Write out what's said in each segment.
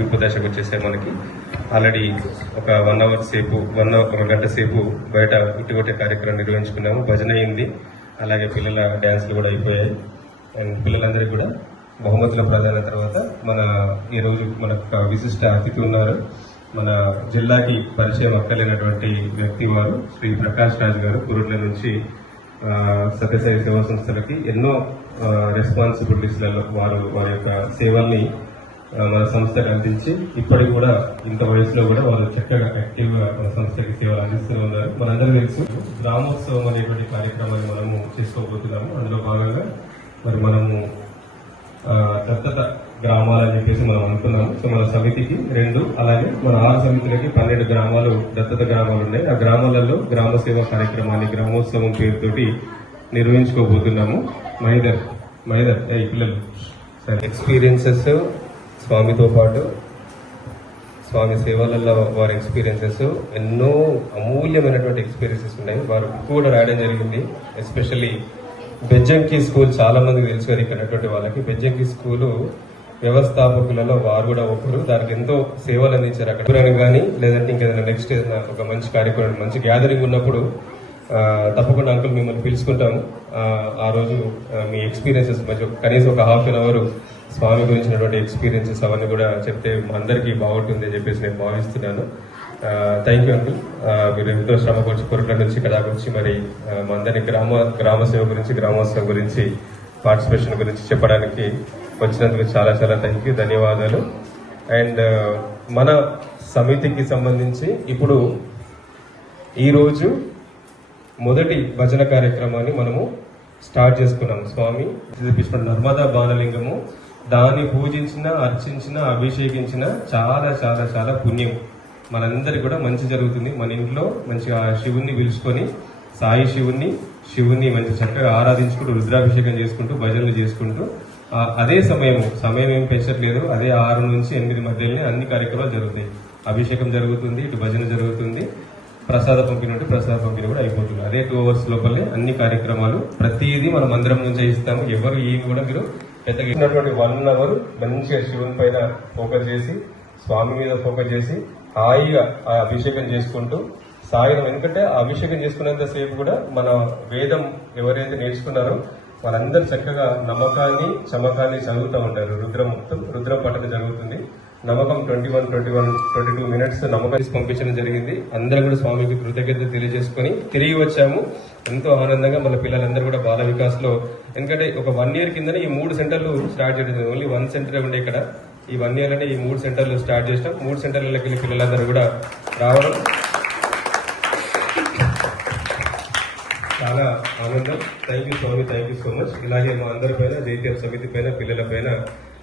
ముగింపు దశకు వచ్చేసాయి మనకి ఆల్రెడీ ఒక వన్ అవర్ సేపు వన్ ఒక గంట సేపు బయట ఇటుకొట్టే కార్యక్రమం నిర్వహించుకున్నాము. భజన అయింది. అలాగే పిల్లల డ్యాన్స్లు కూడా అయిపోయాయి. అండ్ పిల్లలందరికీ కూడా బహుమతుల ప్రదాన తర్వాత మన ఈ రోజు విశిష్ట అతిథి ఉన్నారు. మన జిల్లాకి పరిచయం అక్కలేనటువంటి వ్యక్తి వారు శ్రీ ప్రకాష్ రాజ్ గారు. కురుట్ల నుంచి సత్యసాయి సేవా సంస్థలకి ఎన్నో రెస్పాన్సిబిలిటీస్లలో వారు వారి యొక్క సేవల్ని మన సంస్థకు అందించి ఇప్పటికి కూడా ఇంత వయసులో కూడా వాళ్ళు చక్కగా యాక్టివ్గా మన సంస్థకి సేవలు అందిస్తూ ఉన్నారు. మనందరూ తెలుసు గ్రామోత్సవం అనేటువంటి కార్యక్రమాన్ని మనము చేసుకోబోతున్నాము. అందులో భాగంగా మరి మనము దత్తత దత్తత గ్రామాలని చెప్పేసి మనం అనుకున్నాము. సో మన సమితికి రెండు అలాగే మన ఆరు సమితులకి పన్నెండు గ్రామాలు దత్తత గ్రామాలు ఉన్నాయి. ఆ గ్రామాలలో గ్రామ సేవా కార్యక్రమాన్ని గ్రామోత్సవం పేరుతోటి నిర్వహించుకోబోతున్నాము. మైదర్ మైదర్ ఏ పిల్లలు. సరే. ఎక్స్పీరియన్సెస్ స్వామితో పాటు స్వామి సేవలలో వారి ఎక్స్పీరియన్సెస్ ఎన్నో అమూల్యమైనటువంటి ఎక్స్పీరియన్సెస్ ఉన్నాయి. వారు కూడా రాయడం జరిగింది. ఎస్పెషల్లీ బెజ్జంకి స్కూల్ చాలా మందికి తెలుసు కదా ఇక్కడ వాళ్ళకి. బెజ్జంకి స్కూలు వ్యవస్థాపకులలో వారు కూడా ఒకరు. దానికి ఎంతో సేవలు అందించారు అక్కడ. కానీ లేదంటే ఇంకేదైనా నెక్స్ట్ ఏదైనా ఒక మంచి కార్యక్రమం మంచి గ్యాదరింగ్ ఉన్నప్పుడు తప్పకుండా అంకుల్ మిమ్మల్ని పిలుచుకుంటాము. ఆ, రోజు మీ ఎక్స్పీరియన్సెస్ మంచి కనీసం ఒక హాఫ్ అన్ అవర్ స్వామి గురించినటువంటి ఎక్స్పీరియన్సెస్ అవన్నీ కూడా చెప్తే అందరికీ బాగుంటుంది అని చెప్పేసి నేను భావిస్తున్నాను. థ్యాంక్ యూ అంకుల్ మీరు ఎంతో శ్రమ కొరట్ల నుంచి ఇక్కడ మరి మందరి గ్రామ గ్రామ సేవ గురించి గ్రామోత్సవం గురించి పార్టిసిపేషన్ గురించి చెప్పడానికి వచ్చినందుకు చాలా చాలా థ్యాంక్ యూ ధన్యవాదాలు. అండ్ మన సమితికి సంబంధించి ఇప్పుడు ఈరోజు మొదటి భజన కార్యక్రమాన్ని మనము స్టార్ట్ చేసుకున్నాం స్వామి చూపించిన నర్మదా బాణలింగము దాన్ని పూజించిన అర్చించిన అభిషేకించిన చాలా చాలా చాలా పుణ్యం. మనందరికి కూడా మంచి జరుగుతుంది. మన ఇంట్లో మంచిగా శివుణ్ణి పిలుచుకొని సాయి శివుణ్ణి శివుణ్ణి మంచి చక్కగా ఆరాధించుకుంటూ రుద్రాభిషేకం చేసుకుంటూ భజనలు చేసుకుంటూ అదే సమయం సమయం ఏం పెంచట్లేదు. అదే ఆరు నుంచి ఎనిమిది మధ్యలోనే అన్ని కార్యక్రమాలు జరుగుతాయి. అభిషేకం జరుగుతుంది ఇటు భజన జరుగుతుంది ప్రసాద పంపిణీ ప్రసాద పంపిణీ కూడా అయిపోతుంది. అదే టూ అవర్స్ లోపలే అన్ని కార్యక్రమాలు ప్రతిదీ మనం అందరం నుంచి ఇస్తాము. ఎవరు ఏమి కూడా మీరు పెద్దగా వన్ అవర్ మంచిగా శివుని పైన ఫోకస్ చేసి స్వామి మీద ఫోకస్ చేసి హాయిగా ఆ అభిషేకం చేసుకుంటూ సాయనం ఎందుకంటే అభిషేకం చేసుకున్నంతసేపు కూడా మన వేదం ఎవరైతే నేర్చుకున్నారో వాళ్ళందరూ చక్కగా నమ్మకాన్ని చమకాన్ని చదువుతూ ఉంటారు. రుద్రం మొత్తం రుద్రం పట్టణ జరుగుతుంది. నమ్మకం twenty one twenty one twenty two minutes నమ్మకం పంపించడం జరిగింది. అందరూ కూడా స్వామికి కృతజ్ఞత తెలియజేసుకొని తిరిగి వచ్చాము. ఎంతో ఆనందంగా మన పిల్లలందరూ కూడా బాల వికాస్లో ఎందుకంటే ఒక వన్ ఇయర్ కిందనే ఈ మూడు సెంటర్లు స్టార్ట్ చేయడం ఓన్లీ వన్ సెంటర్ ఉండే ఇక్కడ. ఈ వన్ ఇయర్ అంటే ఈ మూడు సెంటర్లు స్టార్ట్ చేసినాం. మూడు సెంటర్లకి వెళ్ళి పిల్లలందరూ కూడా రావడం చాలా ఆనందం. థ్యాంక్ యూ స్వామి. థ్యాంక్ యూ సో మచ్ ఇలాగే మా అందరి పైన జైత్యం సమితి పైన పిల్లల పైన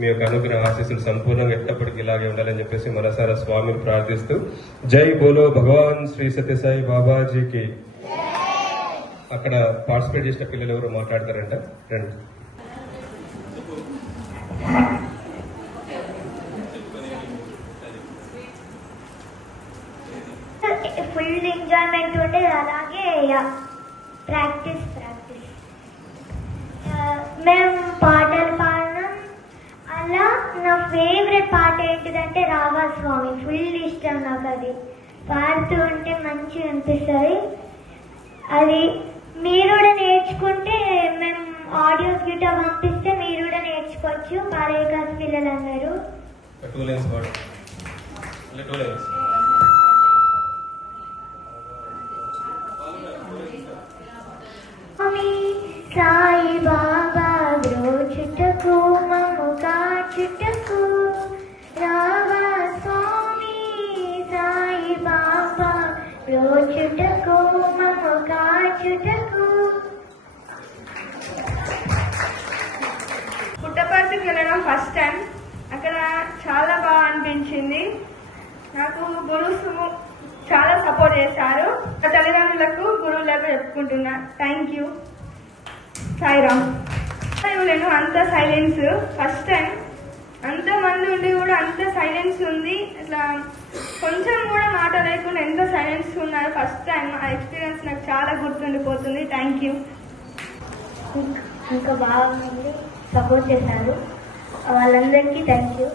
మీ యొక్క అనుగ్రహ ఆశీస్సులు సంపూర్ణంగా ఎట్టప్పటికీ ఇలాగే ఉండాలని చెప్పేసి మనసారా స్వామిని ప్రార్థిస్తూ జై బోలో భగవాన్ శ్రీ సత్యసాయి బాబాజీకి. అక్కడ పార్టిసిపేట్ చేసిన పిల్లలు ఎవరు మాట్లాడతారంట. రండి. ఫుల్ ఎంజాయ్మెంట్ ఉండేది అలాగే ప్రాక్టీస్ ప్రాక్టీస్ మేము ఫేవరెట్ పాట ఏంటిదంటే రామాస్వామి. ఫుల్ ఇష్టం నాకు అది పాడుతూ ఉంటే మంచిగా అనిపిస్తుంది. అది మీరు కూడా నేర్చుకుంటే మేము ఆడియోస్ గిటార్ పంపిస్తే మీరు కూడా నేర్చుకోవచ్చు. పారేకాస్ పిల్లలు అన్నారు రోచుటకు మము కాచుటకు పుట్టపర్తికి వెళ్ళడం ఫస్ట్ టైం అక్కడ చాలా బాగా అనిపించింది. నాకు గురువు చాలా సపోర్ట్ చేశారు. నా తల్లిదండ్రులకు గురువులకు చెప్పుకుంటున్నా థ్యాంక్ యూ సాయిరామ్. నేను అంత సైలెన్స్ ఫస్ట్ టైం అంత మంది ఉండి కూడా అంత సైలెన్స్ ఉంది. ఇట్లా కొంచెం కూడా మాట లేకుండా ఎంతో సైలెన్స్ ఉన్నారు. ఫస్ట్ టైం ఆ ఎక్స్పీరియన్స్ నాకు చాలా గుర్తుండిపోతుంది. థ్యాంక్ యూ ఇంకా బాగా సపోర్ట్ చేశారు. వాళ్ళందరికీ థ్యాంక్ యూ